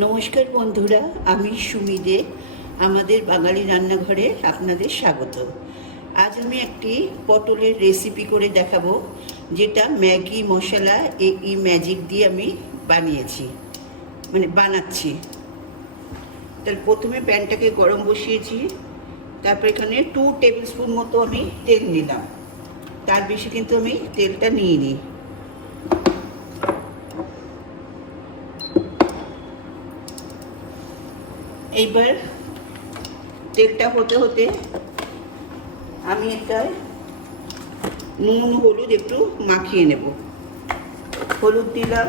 নমস্কার বন্ধুরা, আমি সুমি দে। আমাদের বাঙালি রান্নাঘরে আপনাদের স্বাগত। আজ আমি একটি পটলের রেসিপি করে দেখাবো, যেটা ম্যাগি মশলা এই ম্যাজিক দিয়ে আমি বানাচ্ছি। তার প্রথমে প্যানটাকে গরম বসিয়েছি। তারপর এখানে 2 টেবিল স্পুন মতো আমি তেল নিলাম। তার বেশি কিন্তু আমি তেলটা নিইনি। এইবার তেলটা হতে হতে আমি এটায় নুন হলুদ একটু মাখিয়ে নেব। হলুদ দিলাম,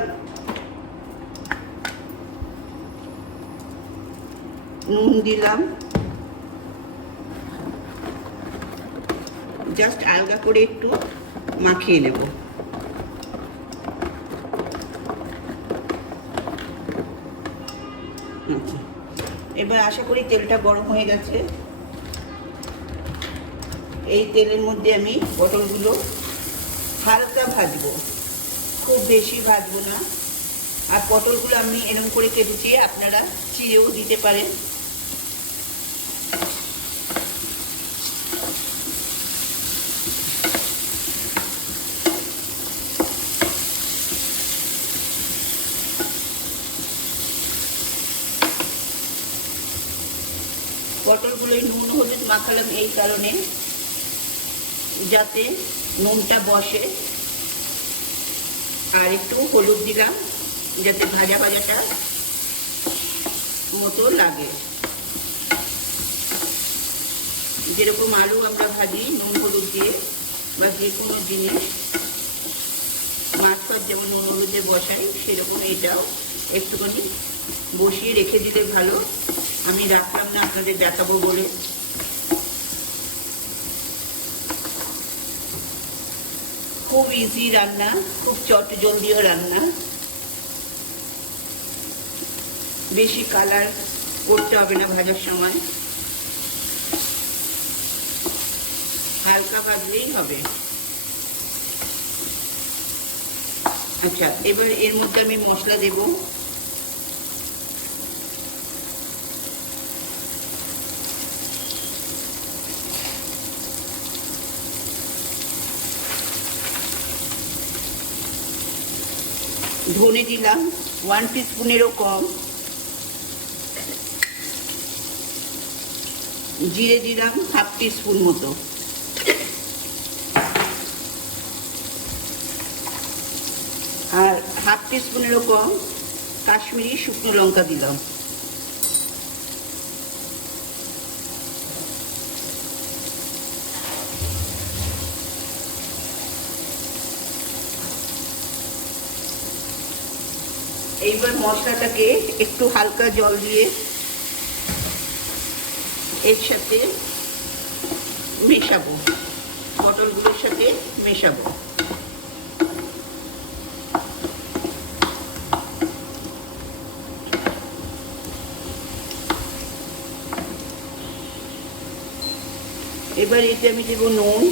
নুন দিলাম, জাস্ট আলগা করে একটু মাখিয়ে নেব। আচ্ছা, এবার আশা করি তেলটা গরম হয়ে গেছে। এই তেলের মধ্যে আমি পটলগুলো হালকা ভাজবো, খুব বেশি ভাজবো না। আর পটলগুলো আমি এরকম করে কেটেছি, আপনারা চিড়েও দিতে পারেন। পটলগুলোই নুন হলুদ মাখালাম এই কারণে, যাতে নুনটা বসে। আর একটু হলুদ দিলাম যাতে ভাজা ভাজাটা মতো লাগে। যেরকম আলু আমরা ভাজি নুন হলুদ দিয়ে, বা যে কোনো জিনিস মাছ ফাছ যেমন নুন হলুদে বসাই, সেরকম এটাও একটুখানি বসিয়ে রেখে দিলে ভালো। আমি রাখলাম না আপনাদের দেখাবো বলে। খুব ইজি রান্না, খুব চটজলদিও রান্না। বেশি কালার করতে হবে না ভাজার সময়, হালকা ভাজলেই হবে। আচ্ছা, এবার এর মধ্যে আমি মশলা দেব। ধনে দিলাম 1 টিস্পুনেরও কম, জিরে দিলাম 1/2 টিস্পুন মতো, আর 1/2 টিস্পুনেরও কম কাশ্মীরি শুকনো লঙ্কা দিলাম। এইবার মশলাটাকে একটু হালকা জল দিয়ে এর সাথে মেশাবো, পটলগুলোর সাথে মেশাবো। এবার এতে আমি দেবো নুন,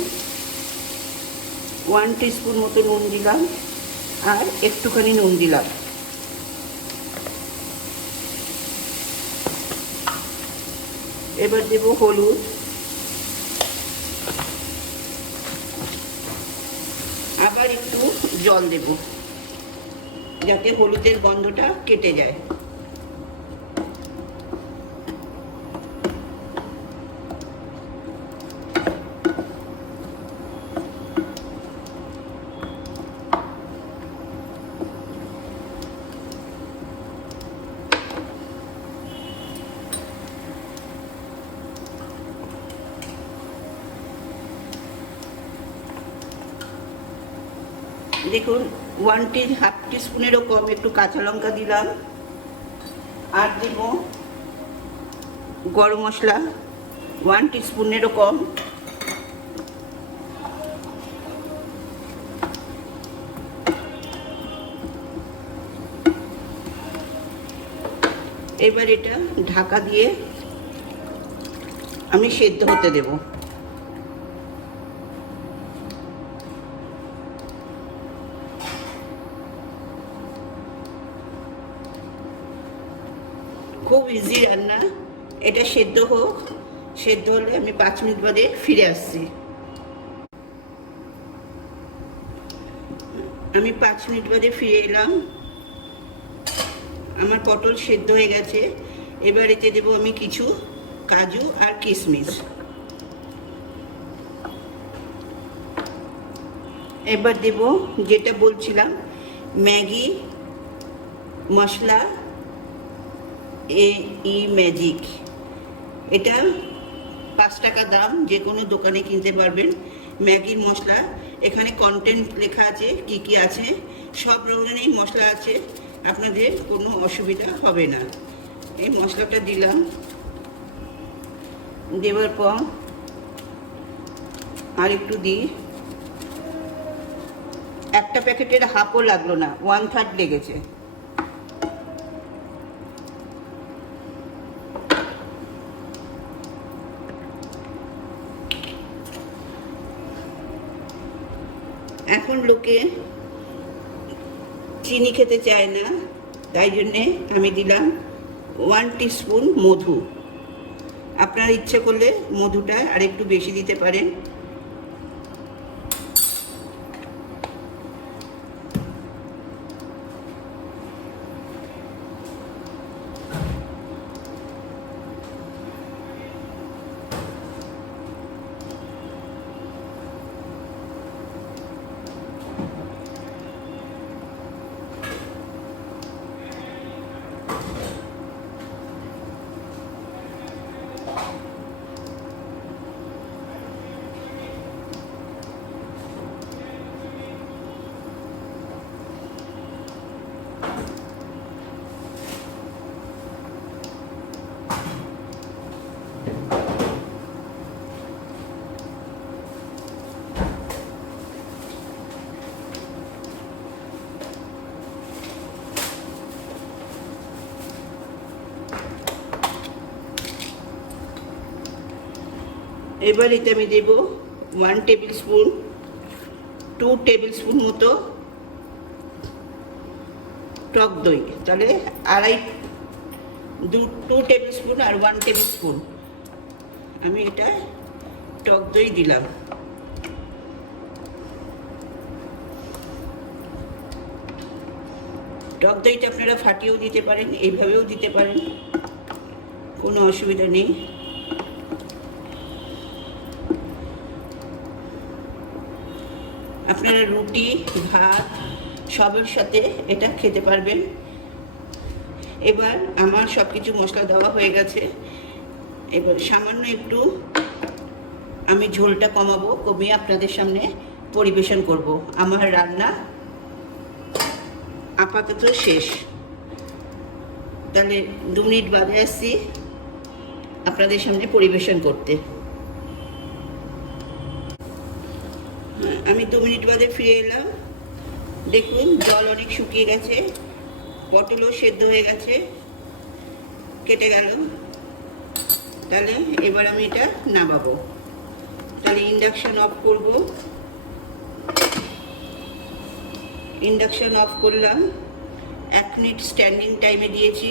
1 টিস্পুন মতো নুন দিলাম, আর একটুখানি নুন দিলাম। এবার দেব হলুদ, আবার একটু জল দেব যাতে হলুদের গন্ধটা কেটে যায়। দেখুন, 1.5 টিস্পুনেরও কম একটু কাঁচা লঙ্কা দিলাম, আর দেব গরম মশলা 1 টিস্পুনেরও কম, এবার এটা ঢাকা দিয়ে আমি সেদ্ধ হতে দেব। খুব ইজি রান্না। এটা সেদ্ধ হোক, সেদ্ধ হলে আমি 5 মিনিট বাদে ফিরে আসছি। আমি 5 মিনিট বাদে ফিরে এলাম। আমার পটল সেদ্ধ হয়ে গেছে। এবার এতে দেবো আমি কিছু কাজু আর কিশমিশ। এবার দেব যেটা বলছিলাম, ম্যাগি মশলা ম্যাজিক। এটা 5 টাকা দাম, যে কোনো দোকানে কিনতে পারবেন। ম্যাগির মশলা, এখানে কন্টেন্ট লেখা আছে কি কি আছে, সব ধরনেরই মশলা আছে, আপনাদের কোনো অসুবিধা হবে না। এই মশলাটা দিলাম, দেওয়ার পর আর একটু দিই। একটা প্যাকেটের হাফও লাগলো না, 1/3 লেগেছে। এখন লোকে চিনি খেতে চায় না, তাই জন্যে আমি দিলাম 1 টিস্পুন মধু। আপনার ইচ্ছে করলে মধুটা আর একটু বেশি দিতে পারেন। এবার এতে আমি দেব 1 টেবিল স্পুন, 2 টেবিল স্পুন মতো টক দই। তাহলে 2 টেবিল স্পুন আর 1 টেবিল স্পুন আমি এটা টক দই দিলাম। টক দইটা আপনারা ফাটিয়েও দিতে পারেন, এইভাবেও দিতে পারেন, কোনো অসুবিধা নেই। আপনারা রুটি, ভাত সবের সাথে এটা খেতে পারবেন। এবার আমার সব কিছু মশলা দেওয়া হয়ে গেছে। এবার সামান্য একটু আমি ঝোলটা কমিয়ে আপনাদের সামনে পরিবেশন করব। আমার রান্না আপাতত শেষ। তাহলে 2 মিনিট বাদে আসছি আপনাদের সামনে পরিবেশন করতে। আমি 2 মিনিট বাদে ফিরে এলাম। দেখুন জল অনেক শুকিয়ে গেছে, পটলও সেদ্ধ হয়ে গেছে, কেটে গেল। তাহলে এবার আমি এটা নামাবো। তাহলে ইন্ডাকশন অফ করব। ইন্ডাকশন অফ করলাম, 1 মিনিট স্ট্যান্ডিং টাইমে দিয়েছি।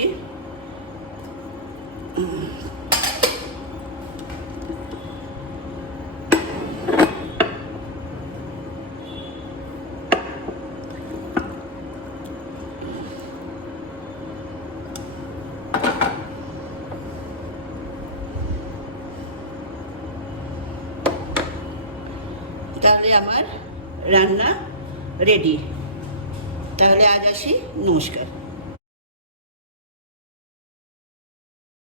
তাহলে আমার রান্না রেডি। তাহলে আজ আসি, নমস্কার।